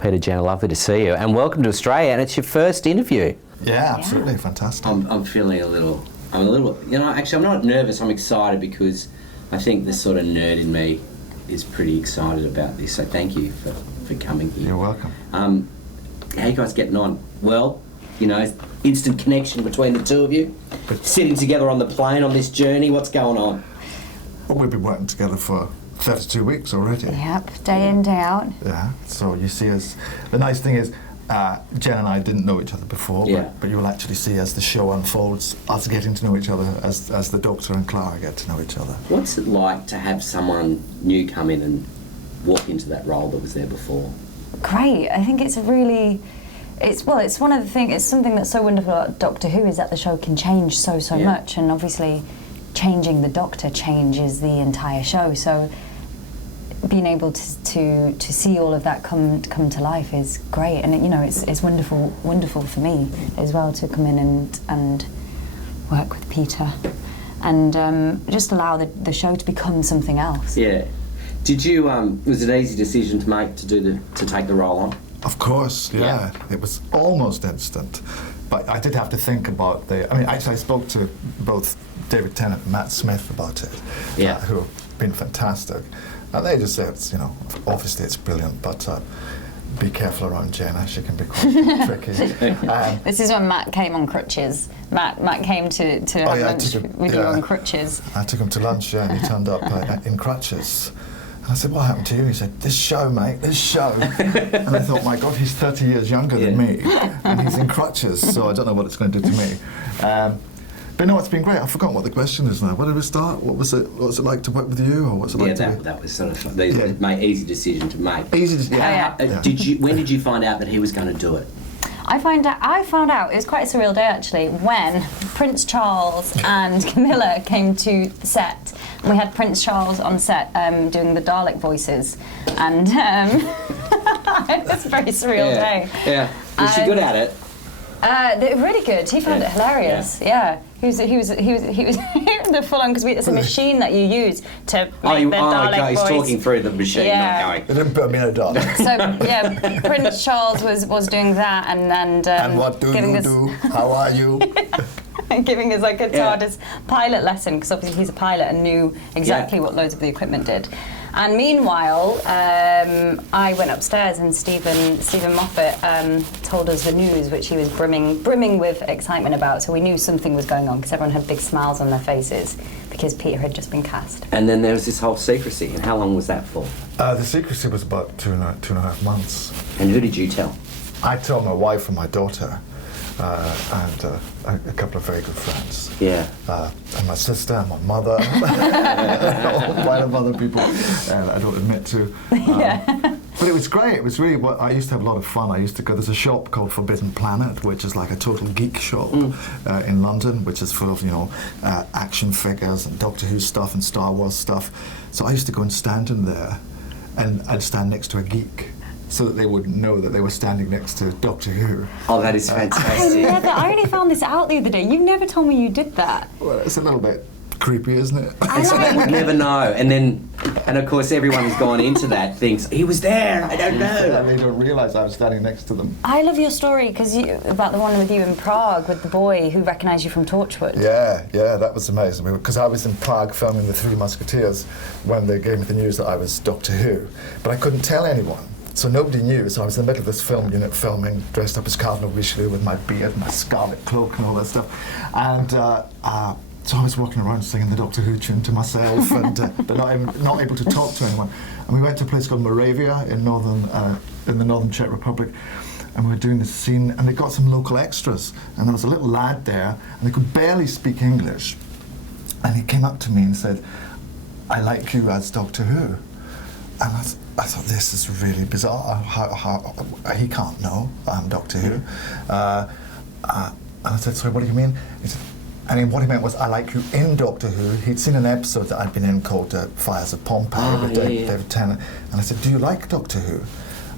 Peter Jenner, lovely to see you, and welcome to Australia. And it's your first interview. Yeah, absolutely, fantastic. I'm feeling a little, actually I'm not nervous, I'm excited because I think the sort of nerd in me is pretty excited about this, so thank you for coming here. You're welcome. How you guys getting on? Well, instant connection between the two of you, sitting together on the plane on this journey, what's going on? Well, we've been working together for 32 weeks already. Yep, day in, day out. Yeah, so you see us, the nice thing is, Jen and I didn't know each other before, Yeah. but you'll actually see as the show unfolds, us getting to know each other as the Doctor and Clara get to know each other. What's it like to have someone new come in and walk into that role that was there before? Great. I think it's one of the things, it's something that's so wonderful about Doctor Who is that the show can change so Yeah. much, and obviously changing the Doctor changes the entire show, so being able to see all of that come to life is great, and it's wonderful for me as well to come in and work with Peter and just allow the show to become something else. Yeah. Did you, was it an easy decision to make to take the role on? Of course, yeah. It was almost instant. But I did have to think about actually I spoke to both David Tennant and Matt Smith about it, who have been fantastic. And they just said, obviously it's brilliant, but be careful around Jenna, she can be quite tricky. This is when Matt came on crutches. Matt came to have lunch with you on crutches. I took him to lunch, and he turned up in crutches. And I said, what happened to you? He said, this show, mate, this show. And I thought, my God, he's 30 years younger than me, and he's in crutches, so I don't know what it's going to do to me. But no, it's been great. I've forgotten what the question is now. Where did we start? What was it like to work with you, or what's it like to be? That was sort of the easy decision to make. Easy decision. When did you find out that he was going to do it? I found out, it was quite a surreal day actually, when Prince Charles and Camilla came to the set. We had Prince Charles on set doing the Dalek voices, and it was a very surreal day. Yeah, was she good at it? They were really good. He found it hilarious. Yeah. He was the full on, because it's a machine that you use to make the Dalek he's voice. talking through the machine, not going. They didn't put me in a dark. So yeah, Prince Charles was doing that and what do giving you us, do? How are you? giving us like a TARDIS pilot lesson, because obviously he's a pilot and knew exactly what loads of the equipment did. And meanwhile, I went upstairs and Stephen Moffat told us the news, which he was brimming with excitement about. So we knew something was going on, because everyone had big smiles on their faces because Peter had just been cast. And then there was this whole secrecy. And how long was that for? The secrecy was about two and a half months. And who did you tell? I told my wife and my daughter, and a couple of very good friends. Yeah. And my sister and my mother, quite a lot of other people I don't admit to. But it was great. It was really I used to have a lot of fun. I used to go, there's a shop called Forbidden Planet, which is like a total geek shop in London, which is full of, action figures and Doctor Who stuff and Star Wars stuff. So I used to go and stand in there, and I'd stand next to a geek, so that they would know that they were standing next to Doctor Who. Oh, that is fantastic. I only found this out the other day. You never told me you did that. Well, it's a little bit creepy, isn't it? And so they would never know. And of course, everyone who's gone into that thinks, he was there, I don't know. They don't realise I was standing next to them. I love your story about the one with you in Prague with the boy who recognised you from Torchwood. Yeah, that was amazing. Because I was in Prague filming The Three Musketeers when they gave me the news that I was Doctor Who. But I couldn't tell anyone. So nobody knew, so I was in the middle of this film unit filming, dressed up as Cardinal Richelieu with my beard, my scarlet cloak and all that stuff. And so I was walking around singing the Doctor Who tune to myself, but not able to talk to anyone. And we went to a place called Moravia in the northern Czech Republic, and we were doing this scene, and they got some local extras, and there was a little lad there, and they could barely speak English. And he came up to me and said, I like you as Doctor Who. And I thought, this is really bizarre. How he can't know I'm Doctor Who. And I said, sorry, what do you mean? He said, what he meant was, I like you in Doctor Who. He'd seen an episode that I'd been in called Fires of Pompeii with David Tennant. And I said, do you like Doctor Who?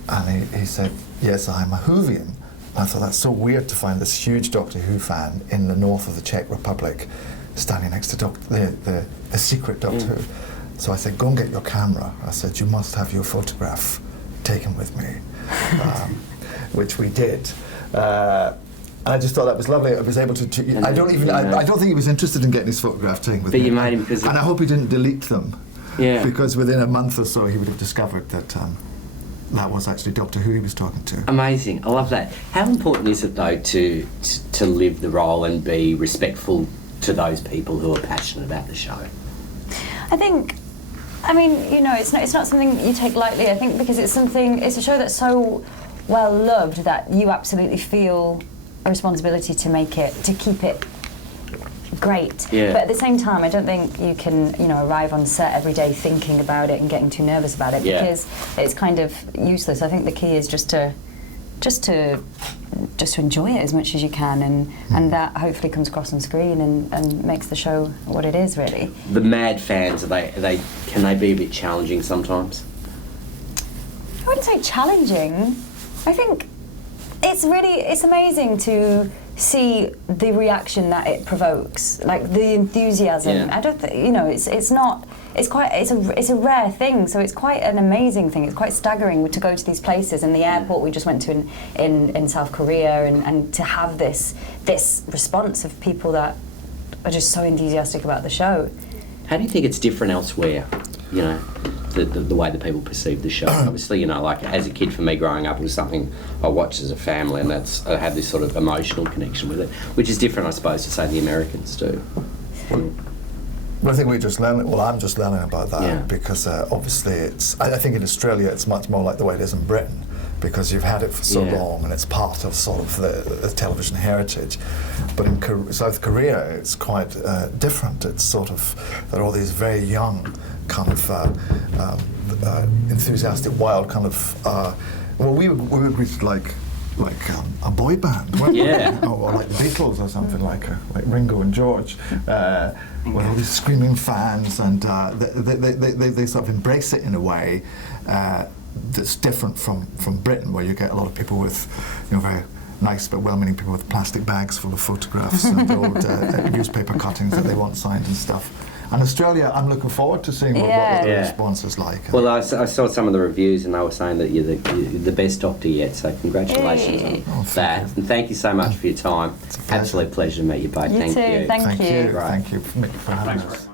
And he said, yes, I'm a Whovian. And I thought, that's so weird to find this huge Doctor Who fan in the north of the Czech Republic standing next to the secret Doctor Who. So I said, go and get your camera. I said, you must have your photograph taken with me. which we did. And I just thought that was lovely. I was able to. I don't think he was interested in getting his photograph taken with But me. you made him because. And I hope he didn't delete them. Yeah. Because within a month or so, he would have discovered that that was actually Doctor Who he was talking to. Amazing. I love that. How important is it though to live the role and be respectful to those people who are passionate about the show? I think, I mean, you know, it's not something you take lightly. I think because it's a show that's so well loved that you absolutely feel a responsibility to keep it great. Yeah. But at the same time, I don't think you can, you know, arrive on set every day thinking about it and getting too nervous about it, because it's kind of useless. I think the key is just to enjoy it as much as you can, and that hopefully comes across on screen and makes the show what it is, really. The mad fans, can they be a bit challenging sometimes? I wouldn't say challenging. I think it's amazing to see the reaction that it provokes, like the enthusiasm. Yeah. I don't you know, it's a rare thing, so it's quite an amazing thing. It's quite staggering to go to these places, and the airport we just went to in South Korea, and to have this response of people that are just so enthusiastic about the show. How do you think it's different elsewhere? You know, the way that people perceive the show. Obviously, you know, like as a kid, for me growing up, it was something I watched as a family, and I had this sort of emotional connection with it, which is different, I suppose, to say the Americans do. Well, I think we're just learning. Well, I'm just learning about that because obviously I think in Australia it's much more like the way it is in Britain, because you've had it for so long and it's part of sort of the television heritage. But in South Korea, it's quite different. It's sort of, there are all these very young kind of enthusiastic, wild kind of. Well, we were greeted like a boy band, weren't we? Or like the Beatles or something, like Ringo and George, with all these screaming fans, and they sort of embrace it in a way that's different from Britain, where you get a lot of people with, you know, very nice but well-meaning people with plastic bags full of photographs and old newspaper cuttings that they want signed and stuff. And Australia, I'm looking forward to seeing what the response is like. Well, I saw some of the reviews, and they were saying that you're the best Doctor yet, so congratulations on that. And thank you so much for your time. Absolute pleasure to meet you both. You Thank too. you. Thank you. Thank you for having us.